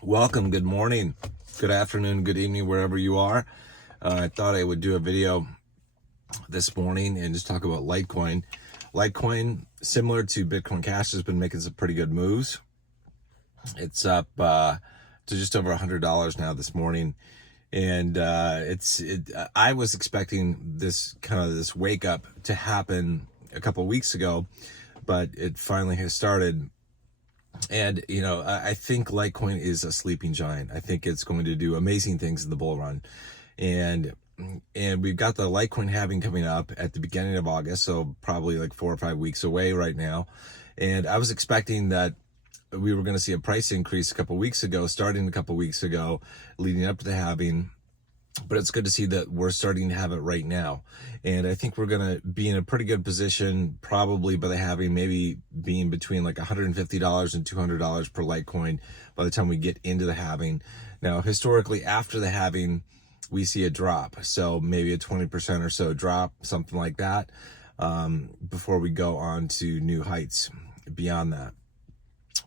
Welcome, good morning, good afternoon, good evening, wherever you are. I thought I would do a video this morning and just talk about Litecoin. Litecoin, similar to Bitcoin Cash, has been making some pretty good moves. It's up to just over $100 now this morning. And I was expecting this wake up to happen a couple of weeks ago, but it finally has started. And, I think Litecoin is a sleeping giant. I think it's going to do amazing things in the bull run. And we've got the Litecoin halving coming up at the beginning of August, so probably like 4 or 5 weeks away right now. And I was expecting that we were going to see a price increase starting a couple weeks ago, leading up to the halving. But it's good to see that we're starting to have it right now. And I think we're going to be in a pretty good position, probably by the halving, maybe being between like $150 and $200 per Litecoin by the time we get into the halving. Now, historically, after the halving, we see a drop. So maybe a 20% or so drop, something like that, before we go on to new heights beyond that.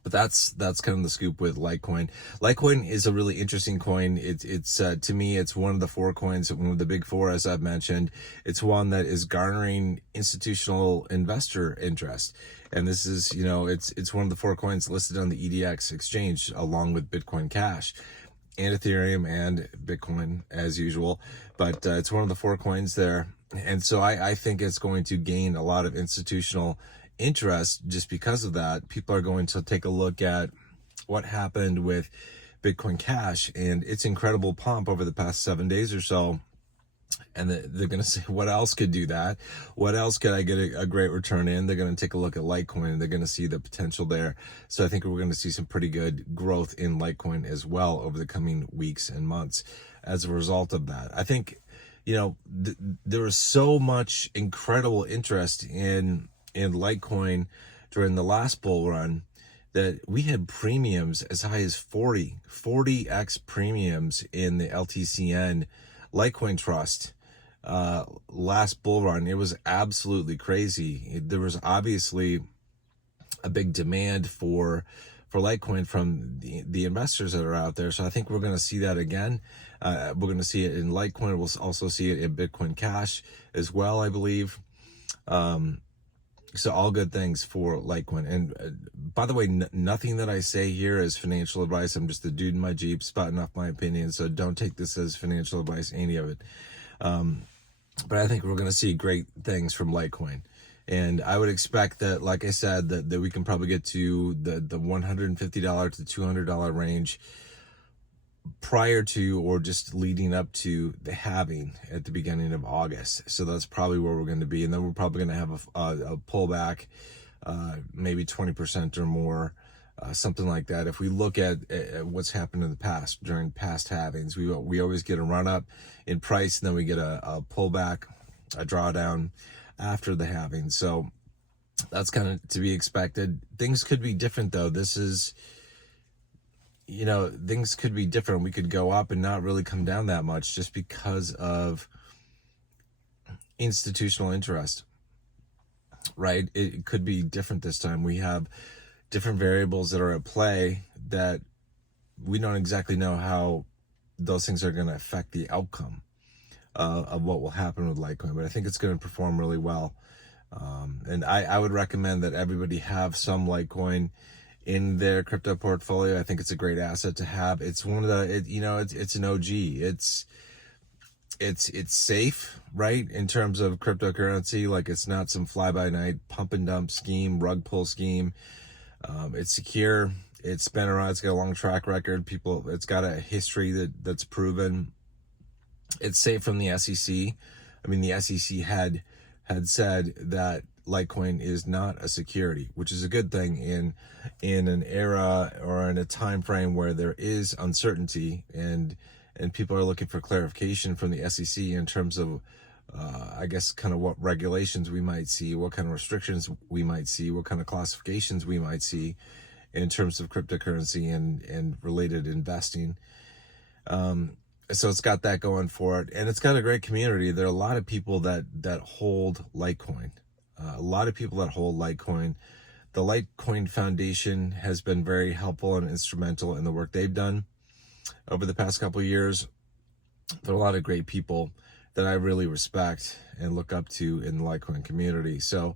But that's kind of the scoop with Litecoin. Litecoin is a really interesting coin. It's to me, it's one of the four coins, one of the big four, as I've mentioned. It's one that is garnering institutional investor interest. And this is, it's one of the four coins listed on the EDX exchange, along with Bitcoin Cash and Ethereum and Bitcoin as usual. But it's one of the four coins there. And so I think it's going to gain a lot of institutional interest just because of that. People are going to take a look at what happened with Bitcoin Cash and its incredible pump over the past 7 days or so. And they're going to say, what else could do that? What else could I get a great return in? They're going to take a look at Litecoin and they're going to see the potential there. So I think we're going to see some pretty good growth in Litecoin as well over the coming weeks and months as a result of that. I think, there was so much incredible interest in Litecoin during the last bull run that we had premiums as high as 40x premiums in the LTCN Litecoin Trust last bull run. It was absolutely crazy. There was obviously a big demand for Litecoin from the investors that are out there. So I think we're going to see that again. We're going to see it in Litecoin. We'll also see it in Bitcoin Cash as well, I believe. So all good things for Litecoin. And by the way, nothing that I say here is financial advice. I'm just a dude in my Jeep spouting off my opinion. So don't take this as financial advice, any of it. But I think we're going to see great things from Litecoin. And I would expect that, like I said, that we can probably get to the $150 to $200 range prior to or just leading up to the halving at the beginning of August. So that's probably where we're going to be. And then we're probably going to have a pullback, maybe 20% or more, something like that. If we look at what's happened in the past, during past halvings, we always get a run up in price, and then we get a pullback, a drawdown after the halving. So that's kind of to be expected. Things could be different though. This is, things could be different. We could go up and not really come down that much just because of institutional interest, right? It could be different this time. We have different variables that are at play that we don't exactly know how those things are going to affect the outcome of what will happen with Litecoin, but I think it's going to perform really well. And I would recommend that everybody have some Litecoin in their crypto portfolio. I think it's a great asset to have. It's one of the, it's an OG. It's safe, right? In terms of cryptocurrency, like it's not some fly by night pump and dump scheme, rug pull scheme. It's secure. It's been around. It's got a long track record. It's got a history that's proven. It's safe from the SEC. I mean, the SEC had said that Litecoin is not a security, which is a good thing in an era or in a time frame where there is uncertainty and people are looking for clarification from the SEC in terms of I guess kind of what regulations we might see, what kind of restrictions we might see, what kind of classifications we might see in terms of cryptocurrency and related investing. So it's got that going for it, and it's got a great community. There are a lot of people that hold Litecoin. A lot of people that hold Litecoin The Litecoin Foundation has been very helpful and instrumental in the work they've done over the past couple of years. There are a lot of great people that I really respect and look up to in the Litecoin community. So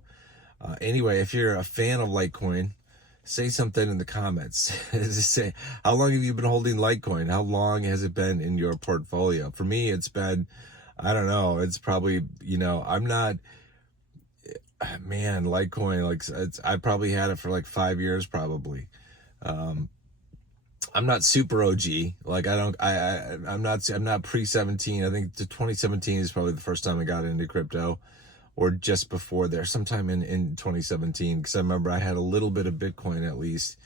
anyway, if you're a fan of Litecoin, say something in the comments. Just say, how long have you been holding Litecoin? How long has it been in your portfolio? For me, it's been, I don't know, it's probably, I'm not, man, Litecoin, like I probably had it for like 5 years probably. I'm not super OG. Like I'm not pre-17. I think the 2017 is probably the first time I got into crypto, or just before there, sometime in 2017, because I remember I had a little bit of Bitcoin at least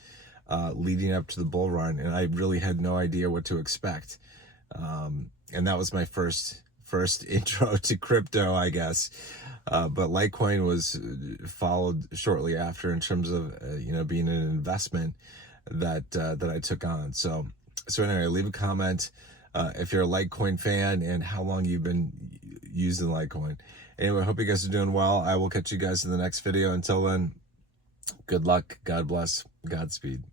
leading up to the bull run, and I really had no idea what to expect. And that was my first intro to crypto, I guess. But Litecoin was followed shortly after in terms of being an investment that I took on. So anyway, leave a comment if you're a Litecoin fan and how long you've been using Litecoin. Anyway, I hope you guys are doing well. I will catch you guys in the next video. Until then, good luck, God bless, Godspeed.